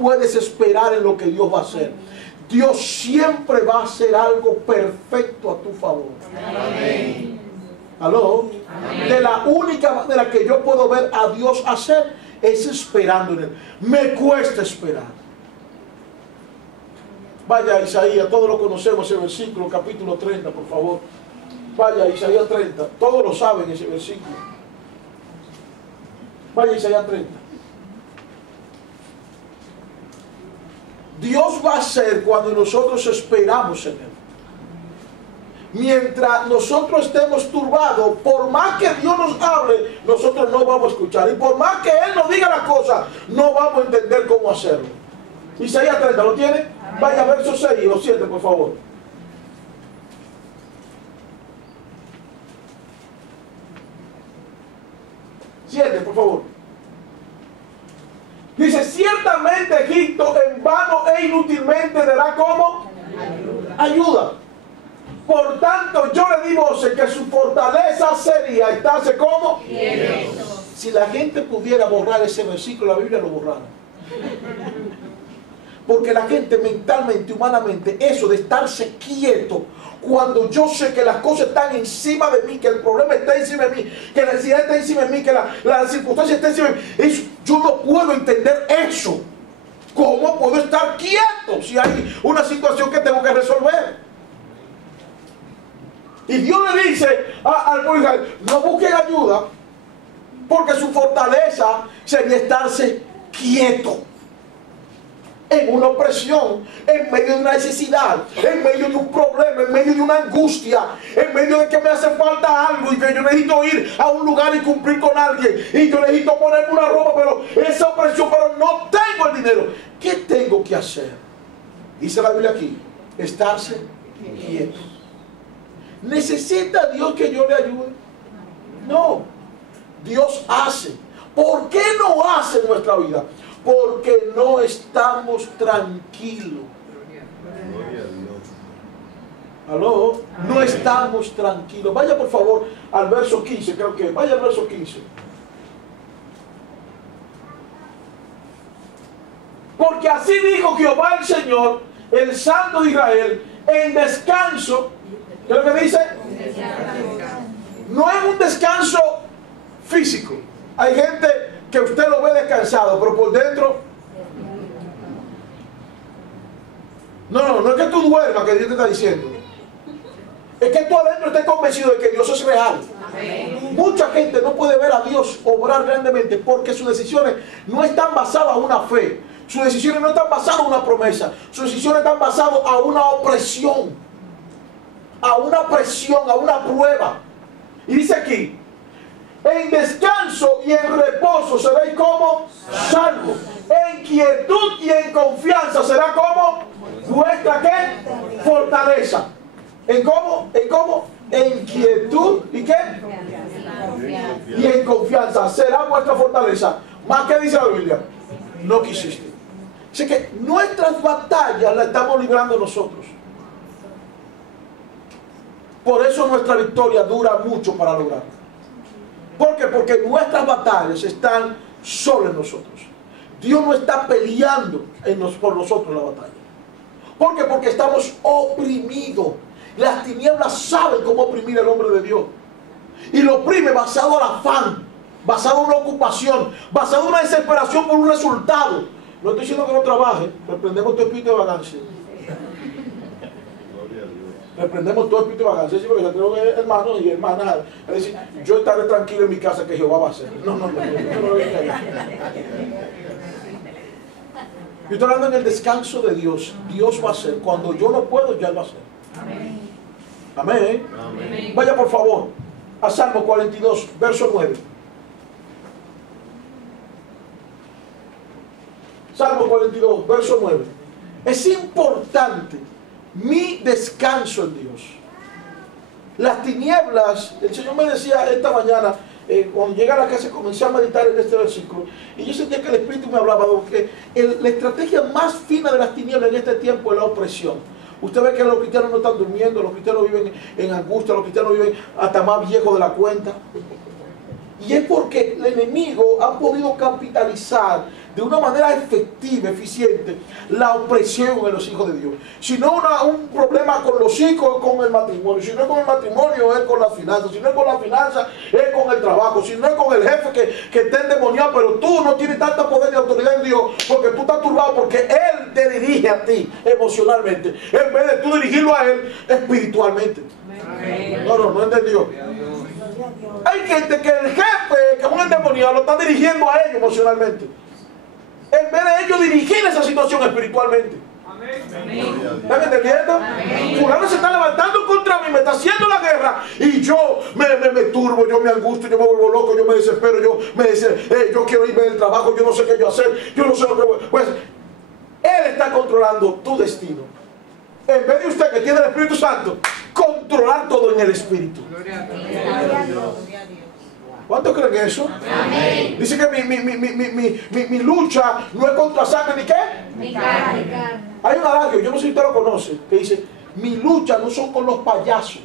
puedes esperar en lo que Dios va a hacer. Dios siempre va a hacer algo perfecto a tu favor. Amén. ¿Aló? Amén. De la única manera que yo puedo ver a Dios hacer es esperando en Él. Me cuesta esperar. Vaya a Isaías, todos lo conocemos, ese versículo, capítulo 30, por favor. Vaya a Isaías 30, todos lo saben ese versículo. Vaya a Isaías 30. Dios va a hacer cuando nosotros esperamos en Él. Mientras nosotros estemos turbados, por más que Dios nos hable, nosotros no vamos a escuchar. Y por más que Él nos diga la cosa, no vamos a entender cómo hacerlo. Isaías 30, ¿lo tiene? Vaya, verso 6 o 7, por favor. Siete, por favor. Dice, ciertamente Egipto en vano e inútilmente dará como ayuda. Por tanto, yo le di voces que su fortaleza sería estarse como Quietos. si la gente pudiera borrar ese versículo, la Biblia lo borrara. Porque la gente mentalmente, humanamente, eso de estarse quieto, cuando yo sé que las cosas están encima de mí, que el problema está encima de mí, que la necesidad está encima de mí, que la circunstancia está encima de mí, eso, yo no puedo entender eso. ¿Cómo puedo estar quieto si hay una situación que tengo que resolver? Y Dios le dice al pueblo de Israel, no busquen ayuda, porque su fortaleza sería estarse quieto. En una opresión, en medio de una necesidad, en medio de un problema, en medio de una angustia, en medio de que me hace falta algo y que yo necesito ir a un lugar y cumplir con alguien y yo necesito ponerme una ropa, pero esa opresión, pero no tengo el dinero. ¿Qué tengo que hacer? Dice la Biblia aquí, estarse quieto. ¿Necesita Dios que yo le ayude? No. Dios hace. ¿Por qué no hace en nuestra vida? Porque no estamos tranquilos. ¿Aló? No estamos tranquilos. Vaya por favor al verso 15, creo que. Vaya al verso 15. Porque así dijo Jehová el Señor, el Santo de Israel, en descanso. ¿Qué es lo que dice? No es un descanso físico. Hay gente que usted lo ve descansado, pero por dentro no es que tú duermas, que Dios te está diciendo, es que tú adentro estés convencido de que Dios es real. Amén. Mucha gente no puede ver a Dios obrar grandemente porque sus decisiones no están basadas en una fe, sus decisiones no están basadas en una promesa, sus decisiones están basadas a una opresión, a una presión, a una prueba. Y dice aquí, en descanso y en reposo seréis como salvos. En quietud y en confianza será como vuestra ¿qué? Fortaleza. ¿En cómo? ¿En cómo? En quietud y ¿qué? Y en confianza será vuestra fortaleza. ¿Más que dice la Biblia? No quisiste. Así que nuestras batallas las estamos librando nosotros. Por eso nuestra victoria dura mucho para lograrla. ¿Por qué? Porque nuestras batallas están solo en nosotros. Dios no está peleando por nosotros la batalla. ¿Por qué? Porque estamos oprimidos. Las tinieblas saben cómo oprimir al hombre de Dios. Y lo oprime basado al afán, basado en una ocupación, basado en una desesperación por un resultado. No estoy diciendo que no trabaje, reprendemos tu espíritu de vagancia. Reprendemos todo espíritu de vagancia, porque yo tengo hermanos y hermanas, es decir, yo estaré tranquilo en mi casa que Jehová va a hacer. No. Yo estoy hablando en el descanso de Dios. Dios va a hacer. Cuando yo no puedo, ya Él va a hacer. Amén. Amén. Amén. Vaya por favor a Salmo 42, verso 9. Salmo 42, verso 9. Es importante mi descanso en Dios. Las tinieblas, el Señor me decía esta mañana, cuando llegué a la casa comencé a meditar en este versículo, y yo sentía que el Espíritu me hablaba de que la estrategia más fina de las tinieblas en este tiempo es la opresión. Usted ve que los cristianos no están durmiendo, los cristianos viven en angustia, los cristianos viven hasta más viejos de la cuenta. Y es porque el enemigo ha podido capitalizar de una manera efectiva, eficiente, la opresión en los hijos de Dios. Si no un problema con los hijos, es con el matrimonio. Si no es con el matrimonio, es con la finanza. Si no es con la finanza, es con el trabajo. Si no es con el jefe que está endemoniado, pero tú no tienes tanto poder y autoridad en Dios, porque tú estás turbado, porque Él te dirige a ti emocionalmente, en vez de tú dirigirlo a Él espiritualmente. No entendió. Hay gente que el jefe, que es un endemoniado, lo está dirigiendo a ellos emocionalmente, en vez de ellos dirigir esa situación espiritualmente. ¿Están entendiendo? Fulano se está levantando contra mí, me está haciendo la guerra, y yo me turbo, yo me angustio, yo me vuelvo loco, yo me desespero, yo quiero irme del trabajo, yo no sé qué yo hacer, yo no sé lo que voy. Pues Él está controlando tu destino, en vez de usted, que tiene el Espíritu Santo, controlar todo en el Espíritu. ¿Cuántos creen eso? Amén. Dice que mi lucha no es contra sangre ni qué. Ni carne. Hay un adagio, yo no sé si usted lo conoce, que dice: mi lucha no son con los payasos.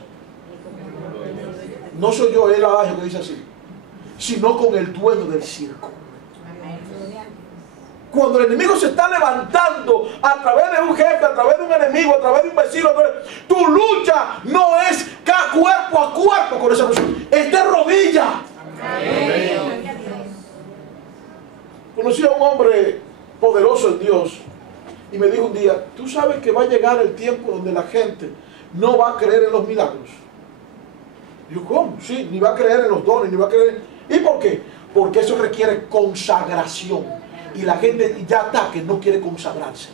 No soy yo, es el adagio que dice así, sino con el dueño del circo. Cuando el enemigo se está levantando a través de un jefe, a través de un enemigo, a través de un vecino, tu lucha no es cuerpo a cuerpo con esa persona, es de rodilla. Conocí a un hombre poderoso en Dios y me dijo un día: tú sabes que va a llegar el tiempo donde la gente no va a creer en los milagros. Yo, ¿cómo? Sí, ni va a creer en los dones, ni va a creer. ¿Y por qué? Porque eso requiere consagración. Y la gente ya está que no quiere consagrarse.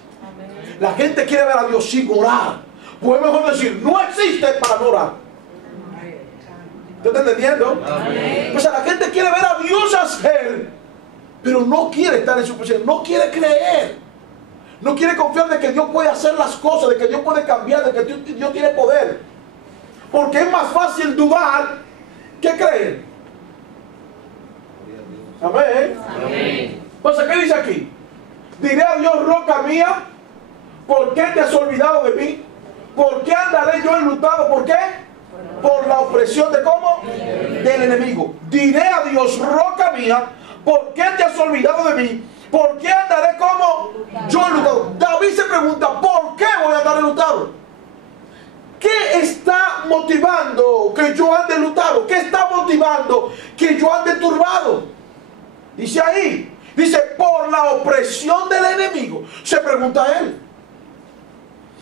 La gente quiere ver a Dios sin orar. Pues es mejor decir: no existe para no orar. ¿Te está entendiendo? Pues la gente quiere ver a Dios hacer, pero no quiere estar en su presencia, no quiere creer. No quiere confiar de que Dios puede hacer las cosas, de que Dios puede cambiar, de que Dios tiene poder. Porque es más fácil dudar que creer. Amén. Pues, ¿qué dice aquí? Diré a Dios: roca mía, ¿por qué te has olvidado de mí? ¿Por qué andaré yo enlutado? ¿Por qué? Por la opresión de ¿cómo? Del enemigo. Diré a Dios: roca mía, ¿por qué te has olvidado de mí? ¿Por qué andaré como yo enlutado? David se pregunta: ¿por qué voy a andar enlutado? ¿Qué está motivando que yo ande enlutado? ¿Qué está motivando que yo ande turbado? Dice ahí. Dice: por la opresión del enemigo. Se pregunta él.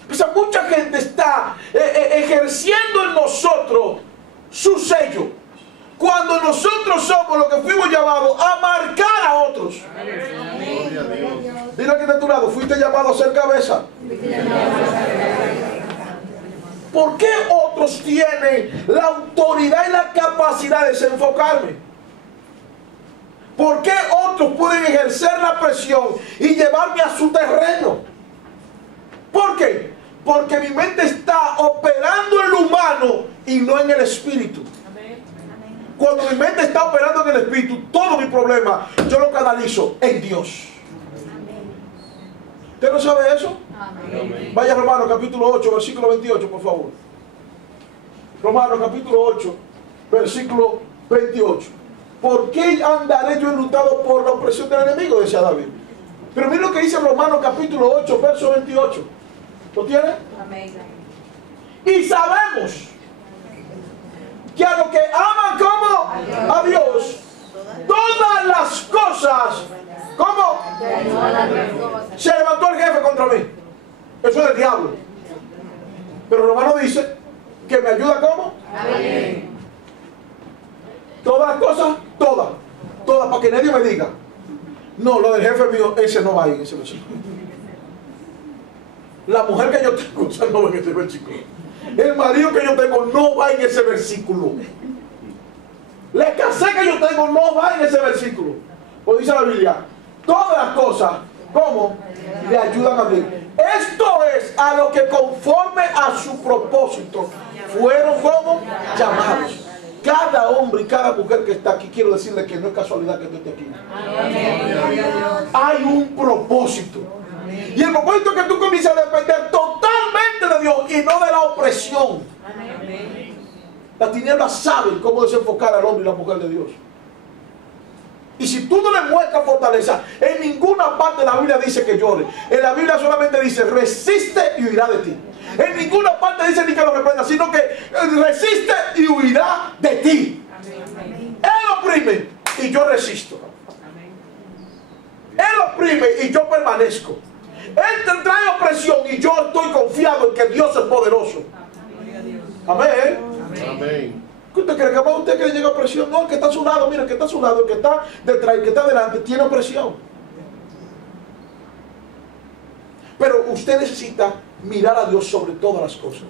O sea, mucha gente está ejerciendo en nosotros su sello, cuando nosotros somos los que fuimos llamados a marcar a otros. Dile que está a tu lado: fuiste llamado a ser cabeza. ¿Por qué otros tienen la autoridad y la capacidad de desenfocarme? ¿Por qué otros pueden ejercer la presión y llevarme a su terreno? ¿Por qué? Porque mi mente está operando en lo humano y no en el espíritu. Cuando mi mente está operando en el espíritu, todo mi problema yo lo canalizo en Dios. ¿Usted no sabe eso? Vaya a Romanos capítulo 8, versículo 28, por favor. Romanos capítulo 8, versículo 28. ¿Por qué andaré yo enlutado por la opresión del enemigo? Decía David. Pero mira lo que dice Romanos capítulo 8, verso 28. ¿Lo tiene? Amén. Y sabemos que a los que aman como a Dios, todas las cosas, ¿cómo? Se levantó el jefe contra mí. Eso es del diablo. Pero Romano dice que me ayuda ¿cómo? Amén. Todas las cosas, todas, para que nadie me diga: no, lo del jefe mío, ese no va ahí en ese versículo. La mujer que yo tengo, o sea, no va en ese versículo. El marido que yo tengo no va en ese versículo. La escasez que yo tengo no va en ese versículo. Pues dice la Biblia: todas las cosas, ¿cómo? Le ayudan a mí. Esto es a lo que conforme a su propósito fueron como llamados. Cada hombre y cada mujer que está aquí, quiero decirle que no es casualidad que tú estés aquí. Hay un propósito. Y el propósito es que tú comiences a depender totalmente de Dios y no de la opresión. Las tinieblas saben cómo desenfocar al hombre y la mujer de Dios. Y si tú no le muestras fortaleza, en ninguna parte de la Biblia dice que llore. En la Biblia solamente dice, resiste y huirá de ti. En ninguna parte dice ni que lo reprenda, sino que resiste y huirá de ti. Él oprime y yo resisto. Él oprime y yo permanezco. Él te trae opresión y yo estoy confiado en que Dios es poderoso. Amén. Amén. ¿Qué usted cree? ¿Que más usted cree que llega opresión? No, el que está a su lado, mira, el que está a su lado, el que está detrás, el que está delante, tiene opresión. Pero usted necesita mirar a Dios sobre todas las cosas.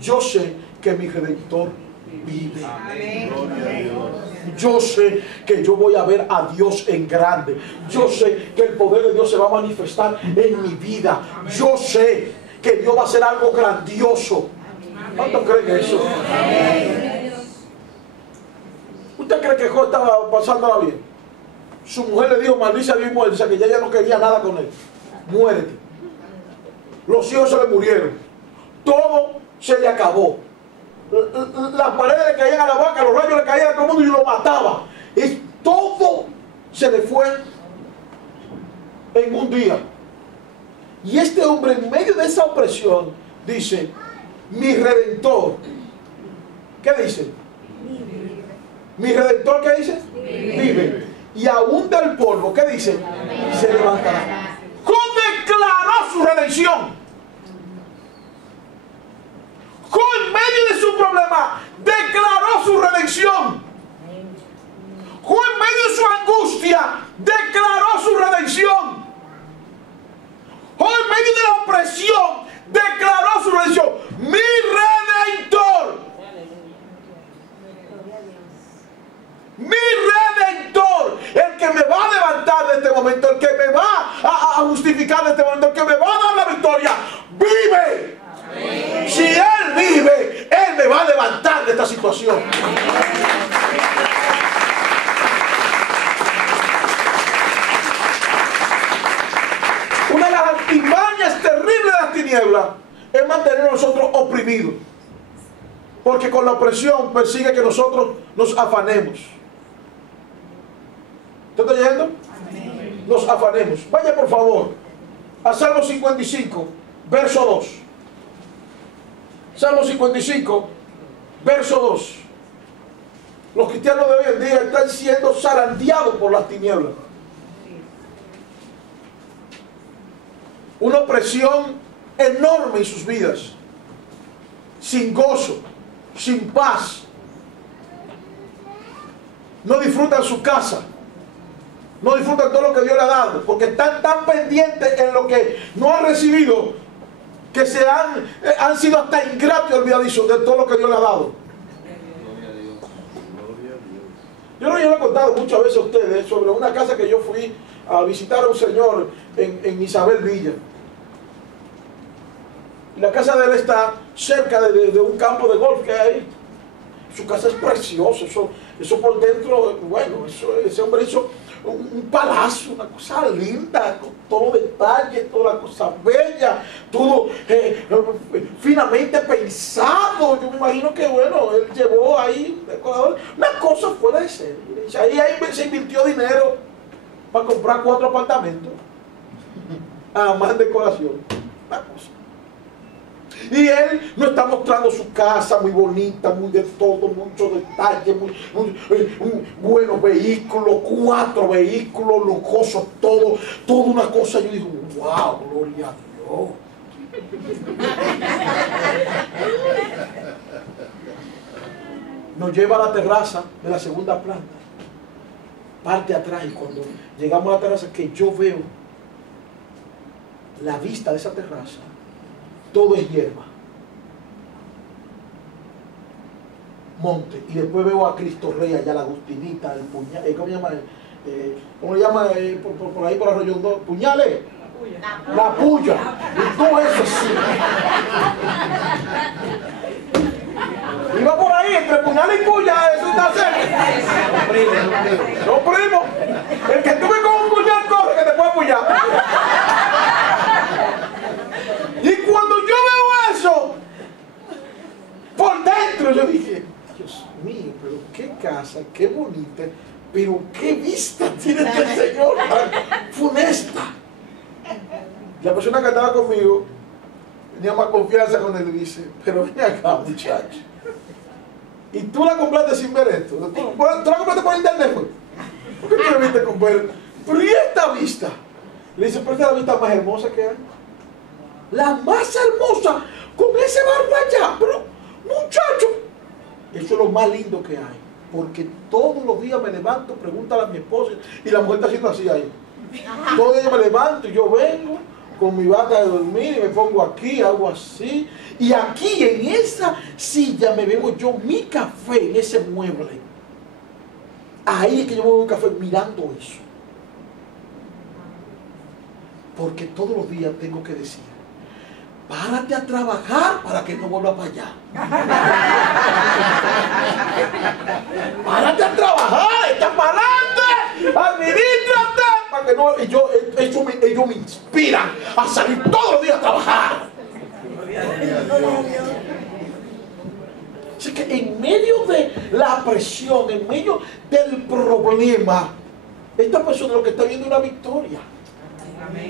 Yo sé que mi Redentor vive. Yo sé que yo voy a ver a Dios en grande. Yo sé que el poder de Dios se va a manifestar en mi vida. Yo sé que Dios va a hacer algo grandioso. ¿Cuántos creen eso? ¿Usted cree que Job estaba pasándola bien? Su mujer le dijo, maldice a Dios y muerte. O sea que ya ella no quería nada con él. Muérete. Los hijos se le murieron. Todo se le acabó. Las paredes le caían a la vaca, los rayos le caían a todo el mundo y lo mataba. Y todo se le fue en un día. Y este hombre, en medio de esa opresión, dice, mi Redentor. ¿Qué dice? Mi Redentor, ¿qué dice? Vive. Y aún del polvo, ¿qué dice? Se levantará. ¿Cómo declaró su redención? ¿Cómo en medio de su problema declaró su redención? ¿Cómo en medio de su angustia declaró su redención? ¿Cómo en medio de la opresión declaró su redención? Mi Redentor. Mi Redentor, el que me va a levantar de este momento, el que me va a justificar de este momento, el que me va a dar la victoria, vive. Amén. Si Él vive, Él me va a levantar de esta situación. Una de las artimañas terribles de las tinieblas es mantener a nosotros oprimidos, porque con la opresión persigue que nosotros nos afanemos. ¿Está oyendo? Amén. Nos afanemos. Vaya por favor a Salmo 55, verso 2. Salmo 55, verso 2. Los cristianos de hoy en día están siendo zarandeados por las tinieblas. Una opresión enorme en sus vidas. Sin gozo, sin paz. No disfrutan su casa. No disfrutan todo lo que Dios le ha dado, porque están tan pendientes en lo que no han recibido, que han sido hasta ingratos y olvidadizos de todo lo que Dios le ha dado. Yo le he contado muchas veces a ustedes sobre una casa que yo fui a visitar a un señor en Isabel Villa. Y la casa de él está cerca de un campo de golf que hay ahí. Su casa es preciosa, eso por dentro, bueno, ese hombre hizo un palacio, una cosa linda, con todo detalle, toda la cosa bella, todo finamente pensado. Yo me imagino que, bueno, él llevó ahí una cosa fuera de ser. Ahí se invirtió dinero para comprar 4 apartamentos, además de decoración, una cosa. Y él nos está mostrando su casa muy bonita, muy de todo, muchos detalles, buenos vehículos, 4 vehículos lujosos, todo una cosa. Yo digo, wow, gloria a Dios. Nos lleva a la terraza de la segunda planta, parte atrás, y cuando llegamos a la terraza, que yo veo la vista de esa terraza, todo es hierba, monte, y después veo a Cristo Rey allá, la Agustinita, el puñal, ¿cómo se llama? ¿Cómo le llama por ahí por Arroyo Hondo? ¿Puñales? La puya, y todo eso así. Y va por ahí, entre puñal y puya, eso está cerca. No, primo. El que tuve con un puñal corre, que te puede puñar. Y cuando yo veo eso, por dentro yo dije, Dios mío, pero qué casa, qué bonita, pero qué vista persona que estaba conmigo tenía más confianza con él y dice, pero ven acá, muchacho. Y tú la compraste sin ver esto. Tú la compraste por internet, pues. ¿Por qué tú la viste con ver? Pero ¿y esta vista? Le dice, pero esta es la vista más hermosa que hay. La más hermosa, con ese barco allá. Pero, muchacho, eso es lo más lindo que hay. Porque todos los días me levanto, pregúntale a mi esposa, y la mujer está haciendo así ahí. Todos los días me levanto y yo vengo con mi bata de dormir y me pongo aquí, hago así. Y aquí en esa silla me bebo yo mi café en ese mueble. Ahí es que yo me bebo un café mirando eso. Porque todos los días tengo que decir, párate a trabajar para que no vuelva para allá. Párate a trabajar, echa para adelante, administrate, para que no. Ellos me inspiran a salir todos los días a trabajar. Así que en medio de la presión, en medio del problema, esta persona lo que está viendo es una victoria.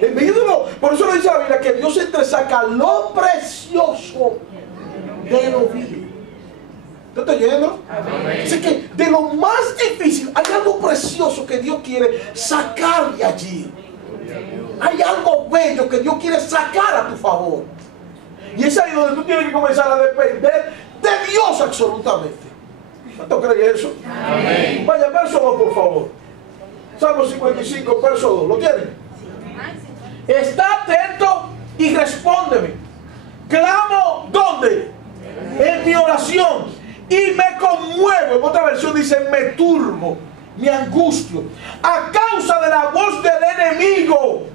En medio de por eso le dice la Biblia que Dios entresaca lo precioso de lo vil. ¿Te está oyendo? Así que de lo más difícil hay algo precioso que Dios quiere sacar de allí. Hay algo bello que Dios quiere sacar a tu favor. Y es ahí donde tú tienes que comenzar a depender de Dios absolutamente. ¿Cuánto creen eso? Amén. Vaya, verso 2, por favor. Salmo 55, verso 2. ¿Lo tienen? Está atento y respóndeme. Clamo, ¿dónde? En mi oración. Y me conmuevo. En otra versión dice, me turbo, me angustio, a causa de la voz del enemigo.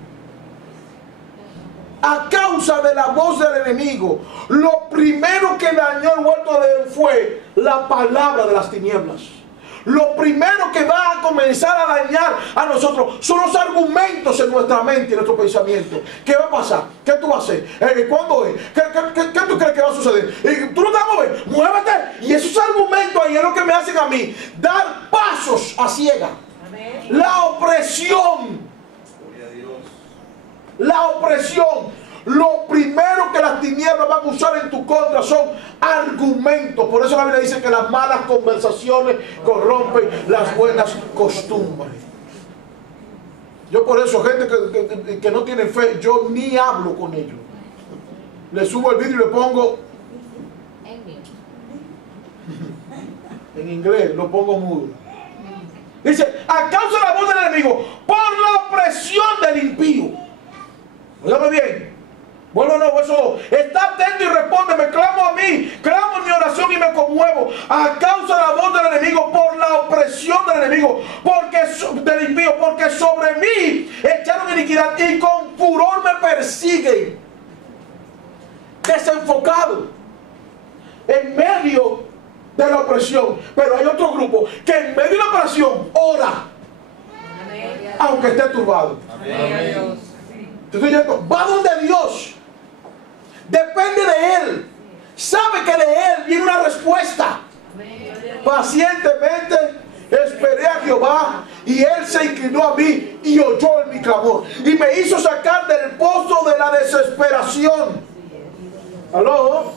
A causa de la voz del enemigo. Lo primero que dañó el huerto de Edén fue la palabra de las tinieblas. Lo primero que va a comenzar a dañar a nosotros son los argumentos en nuestra mente y en nuestro pensamiento. ¿Qué va a pasar? ¿Qué tú vas a hacer? ¿Cuándo es? ¿Qué tú crees que va a suceder? ¿Tú no te vas a mover? ¡Muévete! Y esos argumentos ahí es lo que me hacen a mí dar pasos a ciega. La opresión. La opresión. Lo primero que las tinieblas van a usar en tu contra son argumentos. Por eso la Biblia dice que las malas conversaciones corrompen las buenas costumbres. Yo por eso, gente que no tiene fe, yo ni hablo con ellos. Le subo el vídeo y le pongo en inglés, lo pongo mudo. Dice, a causa de la voz del enemigo, por la opresión del impío. Óigame bien. Bueno, no, eso. Está atento y respóndeme. Clamo a mí. Clamo en mi oración y me conmuevo. A causa de la voz del enemigo, por la opresión del enemigo, del impío, porque sobre mí echaron iniquidad y con furor me persiguen. Desenfocado. En medio de la opresión. Pero hay otro grupo que en medio de la opresión ora. Aunque esté turbado. Te estoy diciendo, va donde Dios. Depende de Él. Sabe que de Él viene una respuesta. Pacientemente esperé a Jehová y Él se inclinó a mí y oyó en mi clamor y me hizo sacar del pozo de la desesperación. ¿Aló?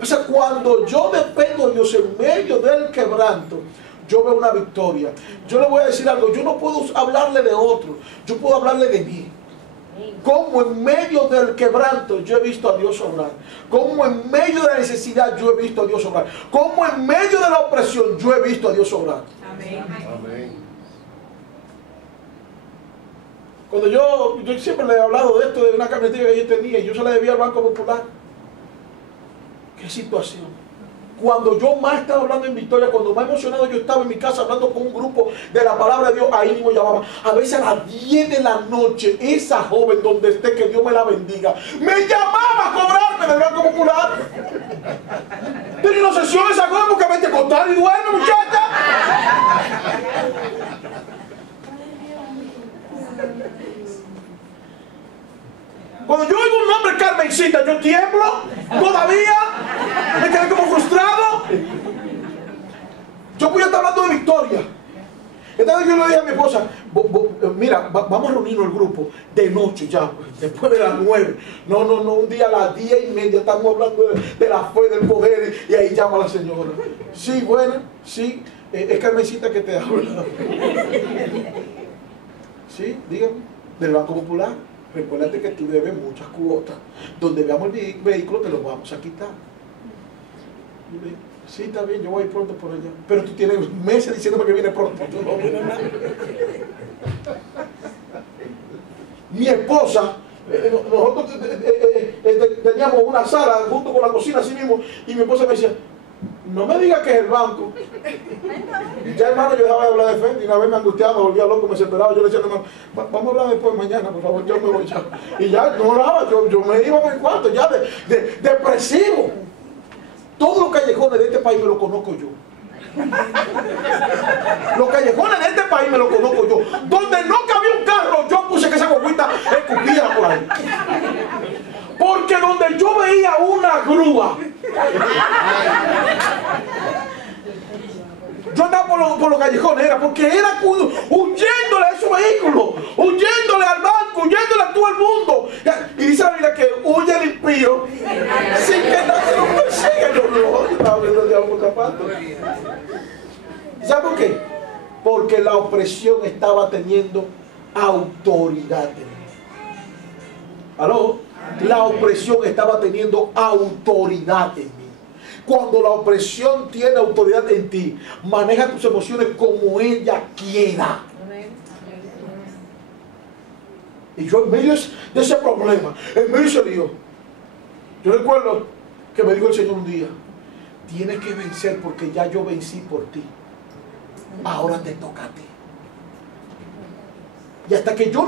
O sea, cuando yo dependo de Dios en medio del quebranto, yo veo una victoria. Yo le voy a decir algo, yo no puedo hablarle de otro, yo puedo hablarle de mí. Como en medio del quebranto yo he visto a Dios obrar. Como en medio de la necesidad yo he visto a Dios obrar. Como en medio de la opresión yo he visto a Dios obrar. Amén. Amén. Cuando yo siempre le he hablado de esto, de una camioneta que yo tenía y yo se la debía al Banco Popular. ¿Qué situación? Cuando yo más estaba hablando en Victoria, cuando más emocionado yo estaba en mi casa hablando con un grupo de la palabra de Dios, ahí mismo llamaba. A veces a las 10 de la noche, esa joven donde esté, que Dios me la bendiga, me llamaba a cobrarme del Banco Popular. Pero no sesión esa joven porque vete a contar y duerme, muchacha. Cuando yo oigo un nombre Carmencita, yo tiemblo, todavía, me quedé como frustrado. Yo voy a estar hablando de Victoria. Entonces yo le dije a mi esposa, Mira, vamos a reunirnos el grupo de noche ya, pues, después de las 9. No, un día a las 10:30 estamos hablando de la fe, del poder, y ahí llama la señora. Sí, bueno, sí, es Carmencita que te habla. Sí, dígame, del Banco Popular. Recuérdate que tú debes muchas cuotas. Donde veamos el vehículo te lo vamos a quitar. Y le digo, sí, está bien, yo voy a ir pronto por allá. Pero tú tienes meses diciéndome que viene pronto. Tú no vienes nada. Mi esposa, nosotros teníamos una sala junto con la cocina así mismo, y mi esposa me decía, no me digas que es el banco. Ya, hermano, yo dejaba de hablar de fe, y una vez me angustiaba, me volvía loco, me desesperaba. Yo le decía, hermano, vamos a hablar después mañana, por favor, yo me voy ya. Y ya, no hablaba, yo me iba por el cuarto, ya depresivo. Todos los callejones de este país me los conozco yo. Los callejones de este país me los conozco yo. Donde no cabía un carro, yo puse que esa guaguita escupiera por ahí. Porque donde yo veía una grúa, yo andaba por los callejones, era porque era huyéndole a esos vehículos, huyéndole al banco, huyéndole a todo el mundo. Y dice la Biblia que huye el impío sin que nadie lo persiga. Yo estaba viendo el diablo por zapato. ¿Sabe por qué? Porque la opresión estaba teniendo autoridad en mí. ¿Aló? La opresión estaba teniendo autoridad en mí. Cuando la opresión tiene autoridad en ti, maneja tus emociones como ella quiera. Y yo en medio de ese problema, en medio de ese lío, yo recuerdo que me dijo el Señor un día, tienes que vencer porque ya yo vencí por ti. Ahora te toca a ti. Y hasta que yo